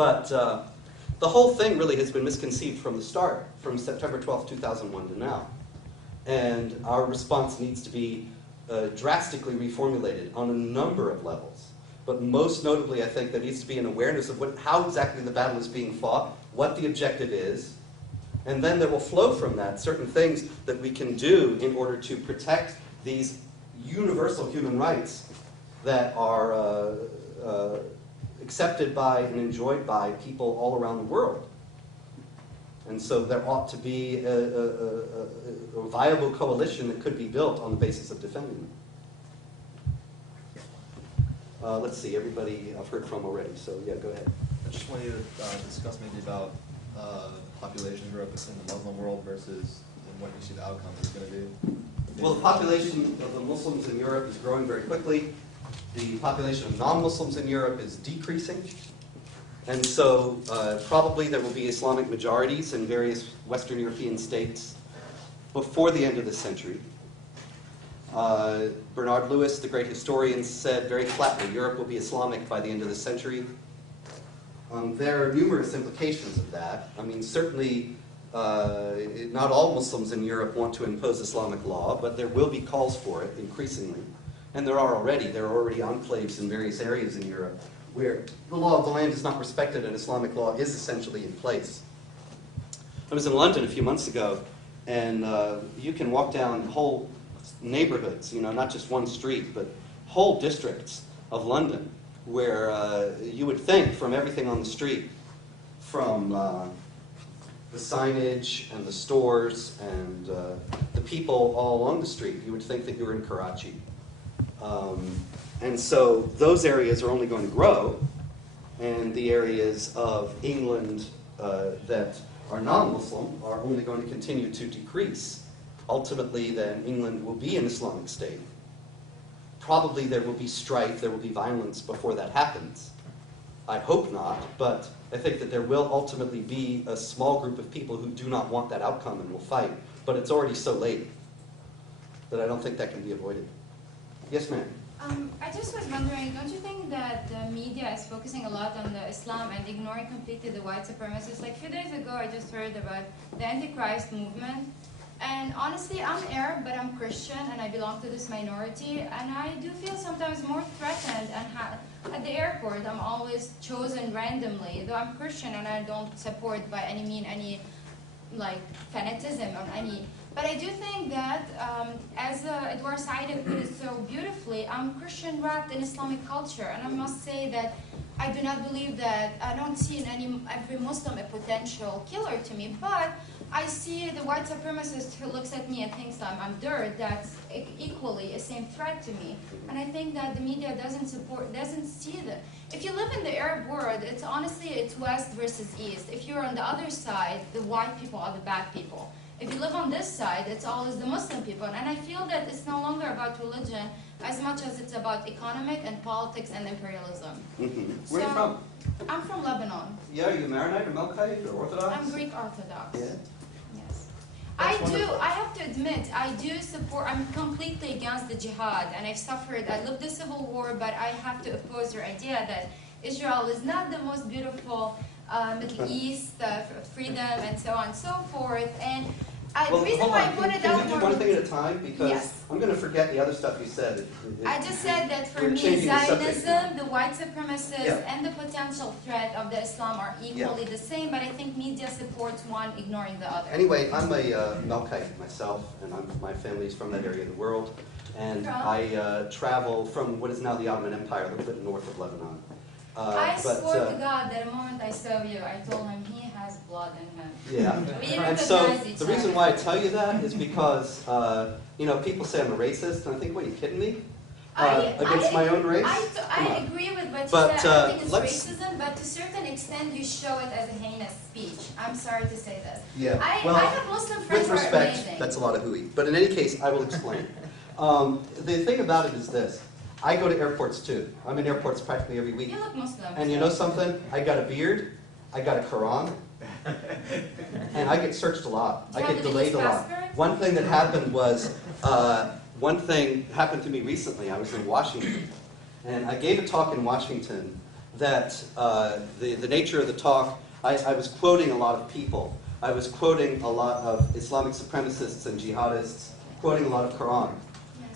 But the whole thing really has been misconceived from the start, from September 12th, 2001 to now. And our response needs to be drastically reformulated on a number of levels. But most notably, I think there needs to be an awareness of how exactly the battle is being fought, what the objective is, and then there will flow from that certain things that we can do in order to protect these universal human rights that are accepted by and enjoyed by people all around the world. And so there ought to be a viable coalition that could be built on the basis of defending them. Let's see, everybody I've heard from already, so yeah, go ahead. I just want you to discuss maybe about population growth in the Muslim world versus what you see the outcome is going to be. Well, the population of the Muslims in Europe is growing very quickly. The population of non-Muslims in Europe is decreasing. And so probably there will be Islamic majorities in various Western European states before the end of the century. Bernard Lewis, the great historian, said very flatly, Europe will be Islamic by the end of the century. There are numerous implications of that. I mean, certainly not all Muslims in Europe want to impose Islamic law, but there will be calls for it increasingly. And there are already enclaves in various areas in Europe where the law of the land is not respected and Islamic law is essentially in place. I was in London a few months ago, and you can walk down whole neighborhoods, not just one street, but whole districts of London where you would think from everything on the street, from the signage and the stores and the people all along the street, you would think that you were in Karachi. And so those areas are only going to grow, and the areas of England that are non-Muslim are only going to continue to decrease. Ultimately, then, England will be an Islamic state. Probably there will be strife, there will be violence before that happens. I hope not, but I think that there will ultimately be a small group of people who do not want that outcome and will fight. But it's already so late that I don't think that can be avoided. Yes, ma'am? I just was wondering, don't you think that the media is focusing a lot on the Islam and ignoring completely the white supremacists? Like a few days ago, I just heard about the Antichrist movement. And honestly, I'm Arab, but I'm Christian, and I belong to this minority. And I do feel sometimes more threatened. And at the airport, I'm always chosen randomly, though I'm Christian and I don't support by any means any fanatism or any. But I do think that, as Edward Said put it so beautifully, I'm Christian wrapped in Islamic culture, and I must say that I do not believe that, I don't see in every Muslim a potential killer to me, but I see the white supremacist who looks at me and thinks I'm dirt, that's equally a same threat to me. And I think that the media doesn't see that. If you live in the Arab world, it's West versus East. If you're on the other side, the white people are the bad people. If you live on this side, it's always the Muslim people. And I feel that it's no longer about religion as much as it's about economic and politics and imperialism. Mm-hmm. Where are you from? I'm from Lebanon. Yeah, are you Maronite or Melkite or Orthodox? I'm Greek Orthodox. Yeah. Yes. That's I have to admit, I do support, I'm completely against the jihad, and I lived the civil war, but I have to oppose your idea that Israel is not the most beautiful Middle East, freedom, and so on and so forth. And the reason why I put it out can we do one thing at a time? Because yes. I'm going to forget the other stuff you said. I just said that for We're me, changing the subject. Zionism, the white supremacists, Yeah. and the potential threat of the Islam are equally the same, but I think media supports one, ignoring the other. Anyway, I'm a Melkite myself, and my family's from that area of the world. And I travel from what is now the Ottoman Empire, a little bit north of Lebanon. I swore to God that the moment I saw you, I told him he has blood in him. Yeah. We even And so recognize each the other. reason why I tell you that is because, people say I'm a racist, and I think, what, are you kidding me? Against my own race? I agree with what you But, said. I don't think it's let's- racism, but to a certain extent you show it as a heinous speech. I'm sorry to say this. Yeah. I Well, have Muslim friends with who are respect, amazing. that's a lot of hooey. But in any case, I will explain. The thing about it is this. I go to airports too. I'm in airports practically every week. You look Muslim. And you know something? I got a beard, I got a Quran, and I get searched a lot. Do I you get have a delayed a British lot. passport? One thing that happened was, one thing happened to me recently. I was in Washington, and I gave a talk in Washington that the nature of the talk, I was quoting a lot of people. I was quoting a lot of Islamic supremacists and jihadists, quoting a lot of Quran.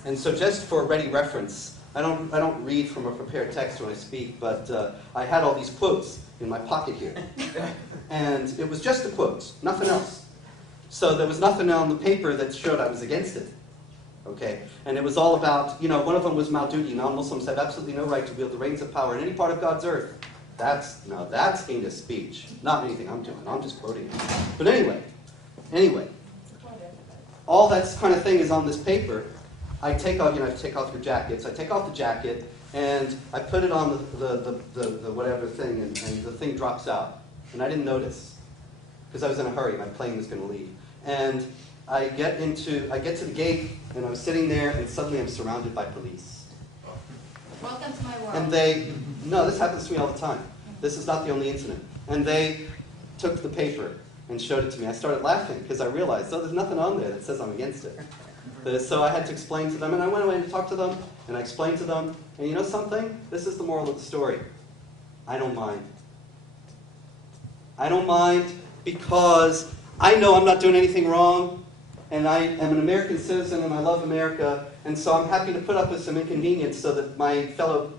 And so just for ready reference, I don't read from a prepared text when I speak, but I had all these quotes in my pocket here. And it was just the quotes, nothing else. So there was nothing on the paper that showed I was against it. Okay? And it was all about, one of them was Maududi. Non-Muslims have absolutely no right to wield the reins of power in any part of God's earth. That's heinous speech. Not anything I'm doing. I'm just quoting it. But anyway, all that kind of thing is on this paper. I take off your jackets. I take off the jacket and I put it on the whatever thing, and the thing drops out. And I didn't notice because I was in a hurry. My plane was going to leave. And I get to the gate, and I'm sitting there, and suddenly I'm surrounded by police. Welcome to my world. And no, this happens to me all the time. This is not the only incident. And they took the paper and showed it to me. I started laughing because I realized, there's nothing on there that says I'm against it. So I had to explain to them, and I went away and talked to them, and I explained to them, and you know something? This is the moral of the story. I don't mind. I don't mind because I know I'm not doing anything wrong, and I am an American citizen, and I love America, and so I'm happy to put up with some inconvenience so that my fellow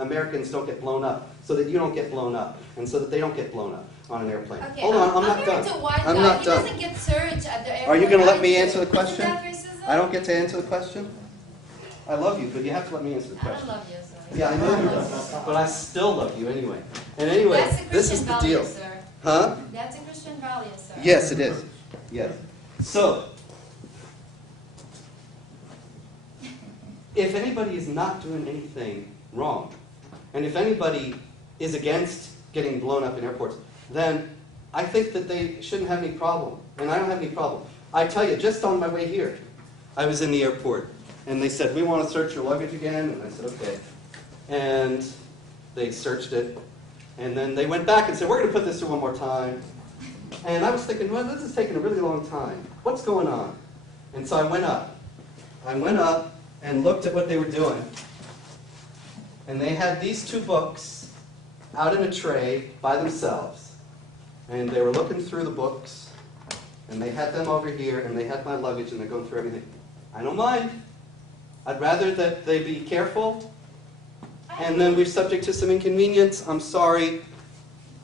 Americans don't get blown up, so that you don't get blown up, and so that they don't get blown up on an airplane. Okay, Hold on, I'm not done. I'm not done. He doesn't get searched at the airport. Are you going to let me answer the question? Isn't that racism? I don't get to answer the question? I love you, but you have to let me answer the I question. don't love you, sir. Yeah, I know you don't, but I still love you anyway. And anyway, That's a Christian this is the value, deal. sir. Huh? That's a Christian value, sir. Yes, it is. Yes. So, if anybody is not doing anything wrong, and if anybody is against getting blown up in airports, then I think that they shouldn't have any problem. And I don't have any problem. I tell you, just on my way here, I was in the airport, and they said, we want to search your luggage again. And I said, okay. And they searched it. And then they went back and said, we're going to put this through one more time. And I was thinking, well, this is taking a really long time. What's going on? And so I went up. I went up and looked at what they were doing. And they had these two books out in a tray by themselves. And they were looking through the books. And they had them over here, and they had my luggage, and they're going through everything. I don't mind. I'd rather that they be careful, and then we're subject to some inconvenience. I'm sorry.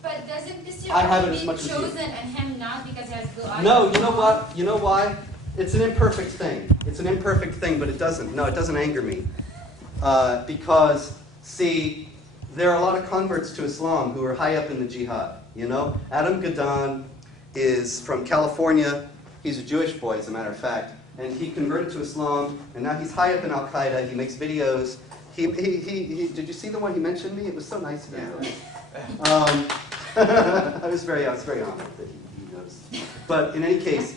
But doesn't this I have it year as be much as you. chosen and him not because he has good eyes? No, you know what? You know why? It's an imperfect thing. It's an imperfect thing, but it doesn't anger me. Because, see, there are a lot of converts to Islam who are high up in the jihad. Adam Gaddan is from California. He's a Jewish boy, as a matter of fact. And he converted to Islam, and now he's high up in Al-Qaeda. He makes videos. Did you see the one he mentioned me? It was so nice of him. I was very honored that he noticed. But in any case,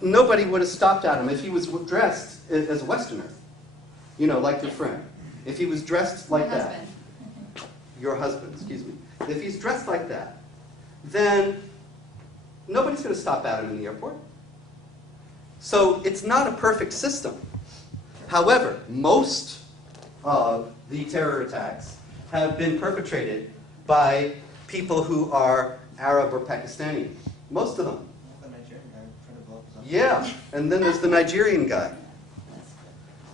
nobody would have stopped at him if he was dressed as a Westerner. Like your friend. If he was dressed like that. Your husband, excuse me. If he's dressed like that, then nobody's going to stop at him in the airport. So it's not a perfect system. However, most of the terror attacks have been perpetrated by people who are Arab or Pakistani. Most of them. The Nigerian guy trying to blow up his own. Yeah, and then there's the Nigerian guy,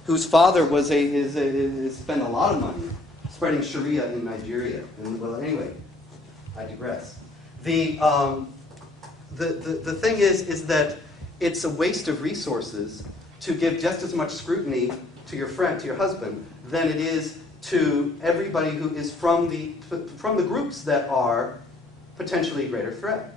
whose father spent a lot of money spreading Sharia in Nigeria. And well, anyway, I digress. The thing is that it's a waste of resources to give just as much scrutiny to your friend, to your husband, than it is to everybody who is from the groups that are potentially a greater threat.